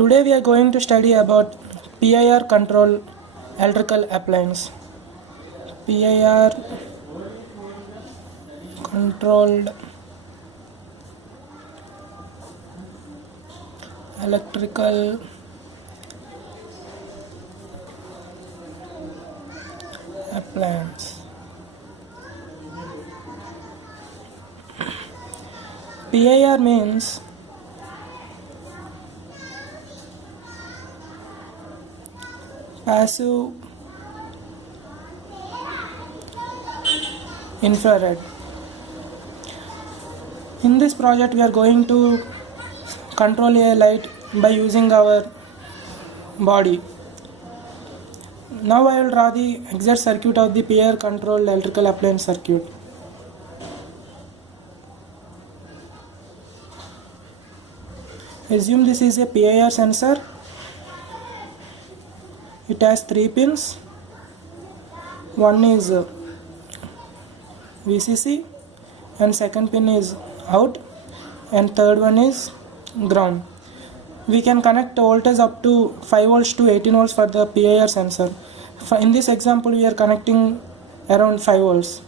Today we are going to study about PIR control electrical appliance. PIR controlled electrical appliance. PIR means passive infrared. In this project we are going to control a light by using our body. Now I will draw the exact circuit of the PIR controlled electrical appliance circuit. Assume this is a PIR sensor. It has 3 pins. One is VCC and second pin is out and third one is ground. We can connect voltage up to 5 volts to 18 volts for the PIR sensor. In this example we are connecting around 5 volts.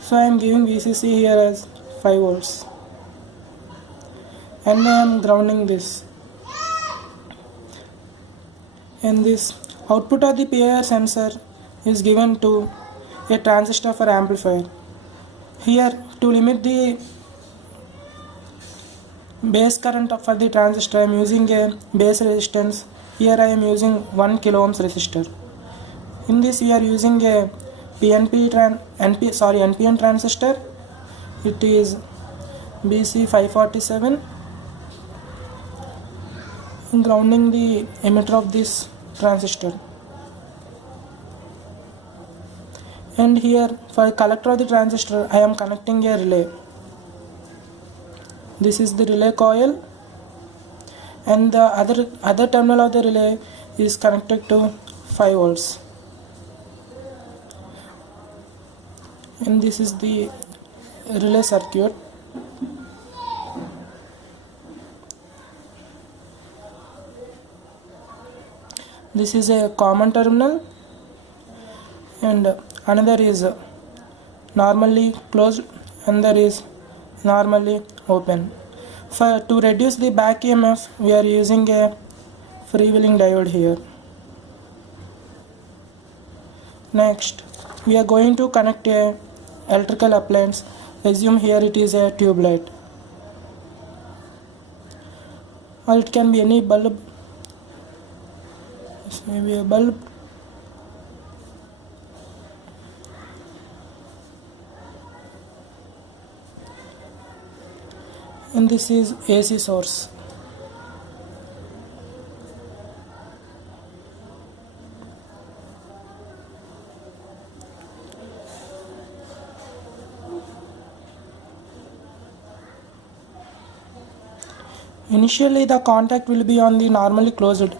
So I am giving VCC here as 5 volts and I am grounding this. And this output of the PIR sensor is given to a transistor for amplifier. Here, to limit the base current for the transistor, I am using a base resistance. Here I am using 1 kilo ohms resistor. In this we are using a NPN transistor. It is BC547. Grounding the emitter of this transistor. And here for collector of the transistor I am connecting a relay. This is the relay coil and the other terminal of the relay is connected to 5 volts. And this is the relay circuit. This is a common terminal and another is normally closed and there is normally open. To reduce the back EMF we are using a freewheeling diode here. Next we are going to connect a electrical appliance. Assume here it is a tube light or it can be any bulb. This may be a bulb. And this is AC source. Initially the contact will be on the normally closed.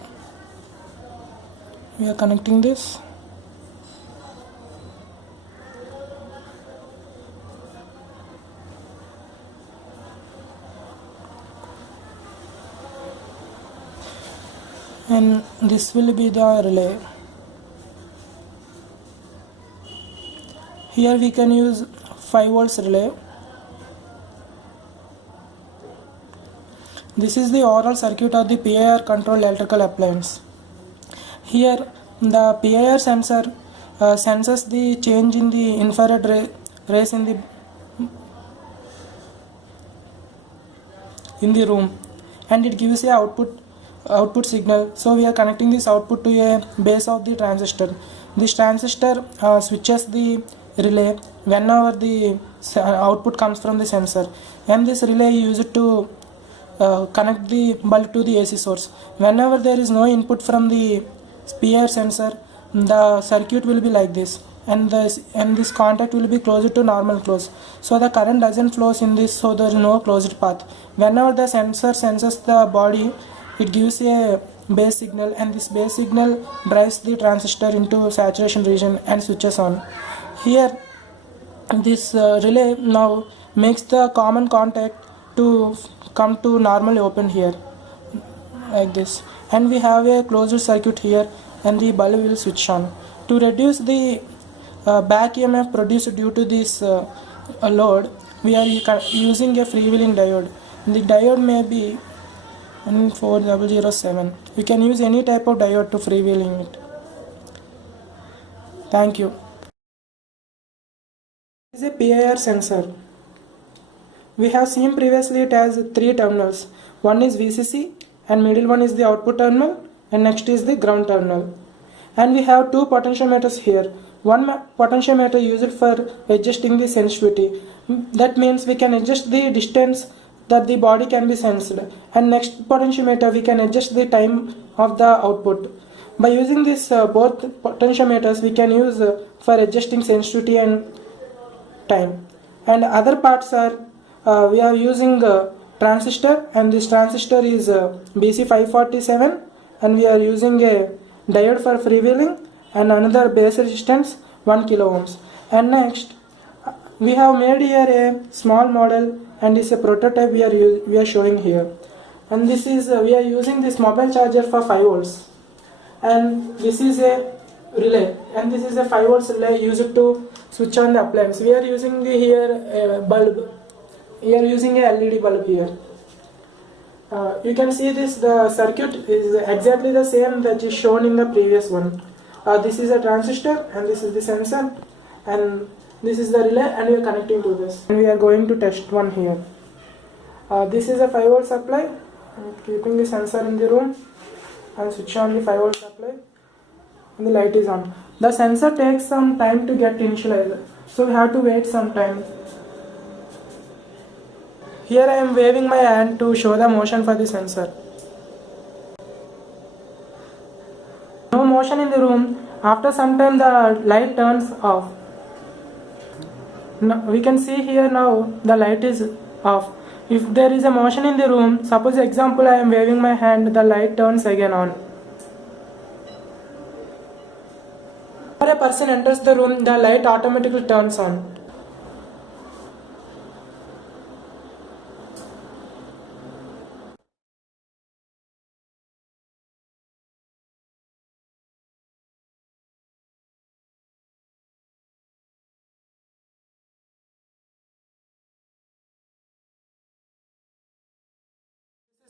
We are connecting this. And this will be the relay. Here we can use 5 volts relay. This is the overall circuit of the PIR controlled electrical appliance. Here the PIR sensor senses the change in the infrared rays in the room and it gives a output signal. So we are connecting this output to a base of the transistor. This transistor switches the relay whenever the output comes from the sensor, and this relay used to connect the bulb to the AC source. Whenever there is no input from the PIR sensor, the circuit will be like this, and this contact will be closed to normal close. So the current doesn't flow in this, so there is no closed path. Whenever the sensor senses the body, it gives a base signal, and this base signal drives the transistor into saturation region and switches on. Here this relay now makes the common contact to come to normally open here like this, and we have a closed circuit here, and the bulb will switch on. To reduce the back EMF produced due to this load, we are using a freewheeling diode. The diode may be 14007. You can use any type of diode to freewheeling it. Thank you. This is a PIR sensor. We have seen previously it has three terminals. One is VCC, and middle one is the output terminal, and next is the ground terminal. And we have two potentiometers here. One potentiometer used for adjusting the sensitivity. That means we can adjust the distance that the body can be sensed. And next potentiometer we can adjust the time of the output. By using this both potentiometers we can use for adjusting sensitivity and time. And other parts are we are using transistor, and this transistor is BC547, and we are using a diode for freewheeling and another base resistance 1 kilo ohms. And next we have made here a small model, and it's a prototype we are showing here. And this is we are using this mobile charger for 5 volts, and this is a relay, and this is a 5 volts relay used to switch on the appliance. We are using here a bulb. We are using a LED bulb here. You can see this, the circuit is exactly the same that is shown in the previous one. This is a transistor, and this is the sensor, and this is the relay, and we are connecting to this. And we are going to test one here. This is a 5 volt supply. I'm keeping the sensor in the room and switch on the 5 volt supply, and the light is on. The sensor takes some time to get initialized, so we have to wait some time. Here I am waving my hand to show the motion for the sensor. No motion in the room. After some time the light turns off. Now, we can see here now the light is off. If there is a motion in the room, suppose example I am waving my hand, the light turns again on. When a person enters the room, the light automatically turns on.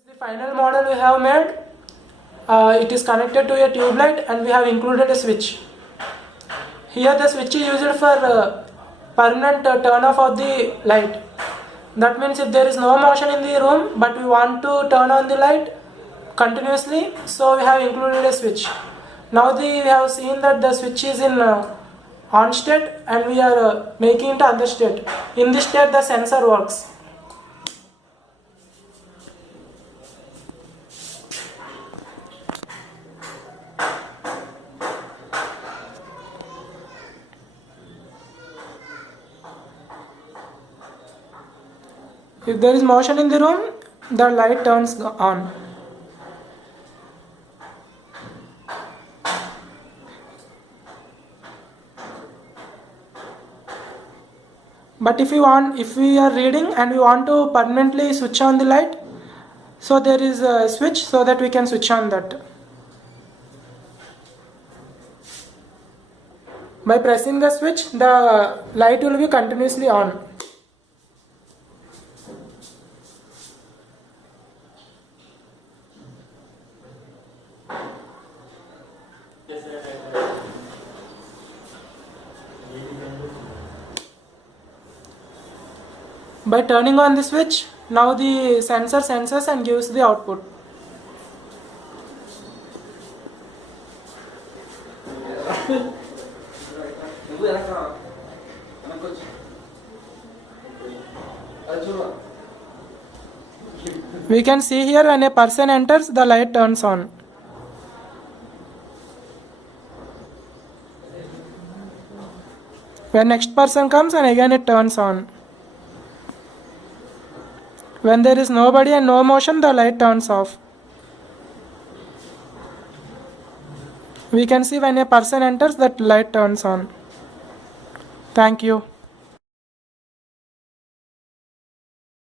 The final model we have made, it is connected to a tube light, and we have included a switch. Here the switch is used for permanent turn off of the light. That means if there is no motion in the room but we want to turn on the light continuously, so we have included a switch. Now we have seen that the switch is in on state, and we are making it on the state. In this state the sensor works. If there is motion in the room, the light turns on. But if we are reading and we want to permanently switch on the light, so there is a switch so that we can switch on that. By pressing the switch, the light will be continuously on. By turning on the switch, now the sensor senses and gives the output. We can see here when a person enters, the light turns on. When next person comes, and again it turns on. When there is nobody and no motion, the light turns off. We can see when a person enters, that light turns on. Thank you.